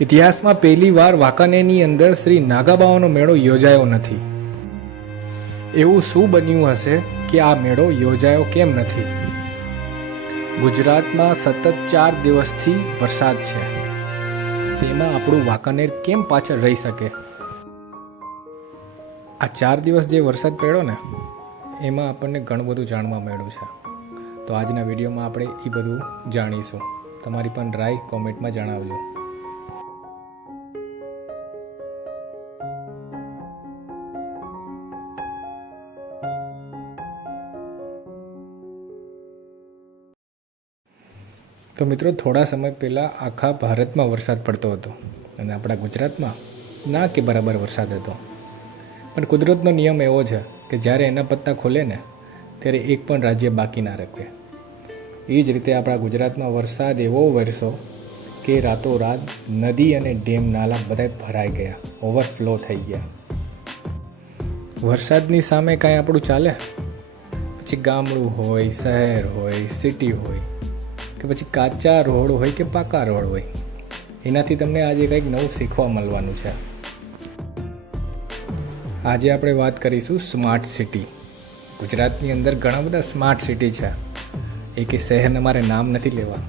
ઇતિહાસમાં પહેલી વાર વાંકાનેરની અંદર શ્રી નાગાબાવાનો મેળો યોજાયો નથી. એવું શું બન્યું હશે કે આ મેળો યોજાયો કેમ નથી? ગુજરાતમાં સતત ચાર દિવસથી વરસાદ છે. તેમાં આપણું વાંકાનેર કેમ પાછળ રહી શકે? આ ચાર દિવસ જે વરસાદ પડ્યો ને, એમાં આપણને ઘણું બધું જાણવા મળ્યું છે. તો આજના વિડીયોમાં આપણે એ બધું જાણીશું. તમારી પણ રાય કોમેન્ટમાં જણાવજો. તો મિત્રો, થોડા સમય પહેલાં આખા ભારતમાં વરસાદ પડતો હતો અને આપણા ગુજરાતમાં ના કે બરાબર વરસાદ હતો. પણ કુદરતનો નિયમ એવો છે કે જ્યારે એના પત્તા ખોલે ને, ત્યારે એક પણ રાજ્ય બાકી ના રાખે. એ જ રીતે આપણા ગુજરાતમાં વરસાદ એવો વરસો કે રાતોરાત નદી અને ડેમ નાલા બધા ભરાઈ ગયા, ઓવરફ્લો થઈ ગયા. વરસાદની સામે કાંઈ આપણું ચાલે? પછી ગામડું હોય, શહેર હોય, સિટી હોય કે પછી કાચા રોડ હોય કે પાકા રોડ હોય, એનાથી તમને આજે કંઈક નવું શીખવા મળવાનું છે. આજે આપણે વાત કરીશું સ્માર્ટ સિટી. ગુજરાતની અંદર ઘણા બધા સ્માર્ટ સિટી છે. એ કે શહેરના મારે નામ નથી લેવા.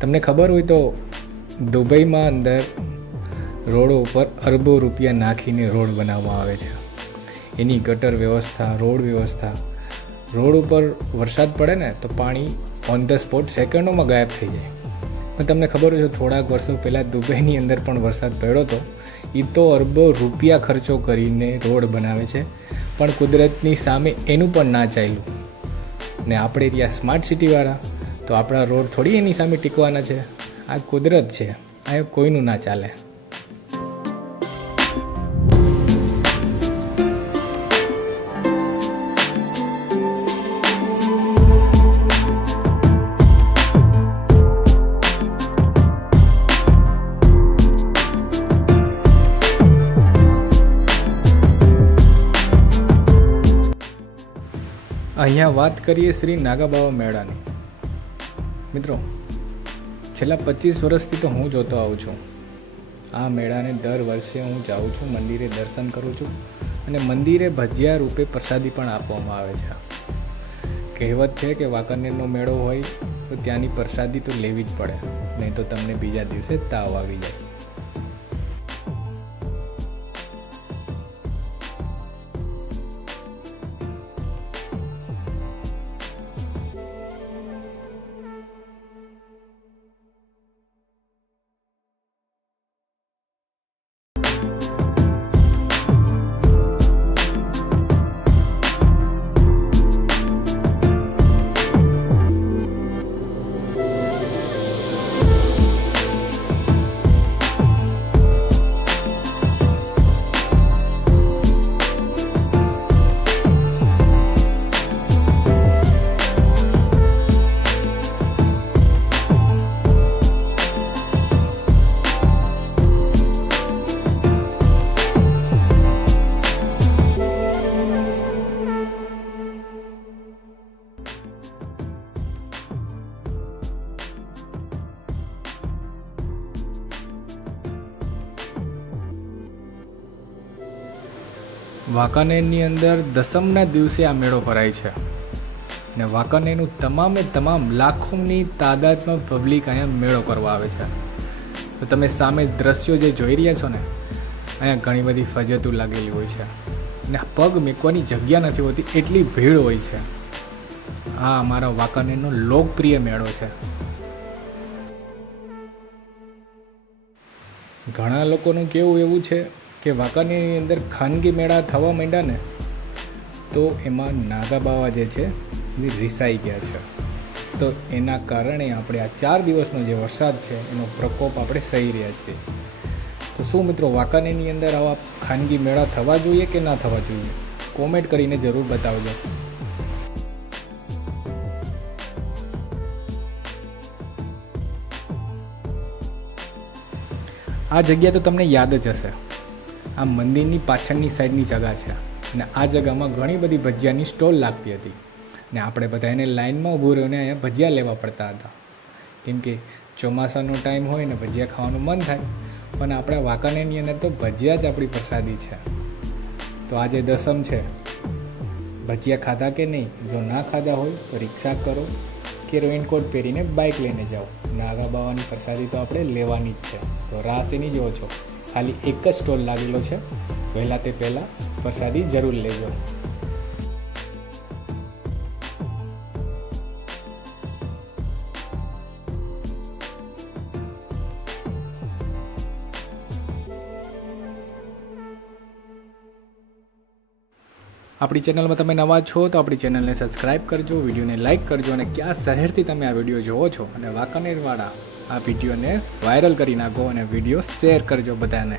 તમને ખબર હોય તો દુબઈમાં અંદર રોડો ઉપર અરબો રૂપિયા નાખીને રોડ બનાવવામાં આવે છે. એની ગટર વ્યવસ્થા, રોડ વ્યવસ્થા. રોડ ઉપર વરસાદ પડે ને તો પાણી ઓન ધ સ્પોટ સેકન્ડોમાં ગાયબ થઈ જાય. પણ તમને ખબર છે થોડાક વર્ષો પહેલાં દુબઈની અંદર પણ વરસાદ પડ્યો હતો એ તો અરબો રૂપિયા ખર્ચો કરીને રોડ બનાવે છે. પણ કુદરતની સામે એનું પણ ના ચાલ્યું. ને આપણે ત્યાં સ્માર્ટ સિટીવાળા તો આપણા રોડ થોડી એની સામે ટીકવાના છે. આ કુદરત છે, આ કોઈનું ના ચાલે. અહીંયા વાત કરીએ શ્રી નાગાબાવા મેળાની. મિત્રો, છેલ્લા પચીસ વર્ષથી તો હું જોતો આવું છું. આ મેળાને દર વર્ષે હું જાઉં છું, મંદિરે દર્શન કરું છું અને મંદિરે ભજીયા રૂપે પ્રસાદી પણ આપવામાં આવે છે. કહેવત છે કે વાંકાનેરનો મેળો હોય તો ત્યાંની પ્રસાદી તો લેવી જ પડે, નહીં તો તમને બીજા દિવસે તાવ આવી જાય. વાંકાનેરની અંદર દસમના દિવસે આ મેળો ભરાય છે. ને વાંકાનેરનું તમામે તમામ લાખોની તાદાદમાં પબ્લિક અહીંયા મેળો કરવા આવે છે. તો તમે સામે દ્રશ્યો જે જોઈ રહ્યા છો ને, અહીંયા ઘણી બધી ફજતું લાગેલી હોય છે. ને પગ મૂકવાની જગ્યા નથી હોતી, એટલી ભીડ હોય છે. આ અમારા વાંકાનેરનો લોકપ્રિય મેળો છે. ઘણા લોકોનું કેવું એવું છે કે વાંકાનેરની અંદર ખાનગી મેળા થવા માંડ્યા ને, તો એમાં નાગા બાવા જે છે, એ રિસાઈ ગયા છે. તો એના કારણે આપણે આ ચાર દિવસનો જે વરસાદ છે, એનો પ્રકોપ આપણે સહી રહ્યા છીએ. તો શું મિત્રો, વાંકાનેરની અંદર આવા ખાનગી મેળા થવા જોઈએ કે ના થવા જોઈએ? કોમેન્ટ કરીને જરૂર બતાવજો. આ જગ્યા તો તમને યાદ જ હશે. આ મંદિરની પાછળની સાઈડની જગા છે. અને આ જગામાં ઘણી બધી ભજીયાની સ્ટોલ લાગતી હતી. ને આપણે બધા એને લાઇનમાં ઊભું રહીને અહીંયા ભજીયા લેવા પડતા હતા. કેમ કે ચોમાસાનો ટાઈમ હોય ને ભજીયા ખાવાનું મન થાય. પણ આપણા વાંકાનેરની અંદર તો ભજીયા જ આપણી પ્રસાદી છે. તો આજે દસમ છે, ભજીયા ખાધા કે નહીં? જો ના ખાધા હોય તો રિક્ષા કરો કે રેઇનકોટ પહેરીને બાઇક લઈને જાઓ. નાગા બાવાની પ્રસાદી તો આપણે લેવાની જ છે. તો રાહ એની જુઓ છો ખાલી એક જ સ્ટોલ લાગેલો છે. વહેલા તે પહેલાં પ્રસાદી જરૂર લેજો. આપણી ચેનલમાં તમે નવા છો તો આપણી ચેનલને સબસ્ક્રાઇબ કરજો, વિડીયોને લાઇક કરજો અને કયા શહેરથી તમે આ વીડિયો જોવો છો અને વાંકાનેરવાળા આ વિડીયોને વાયરલ કરી નાખો અને વીડિયો શેર કરજો બધાને.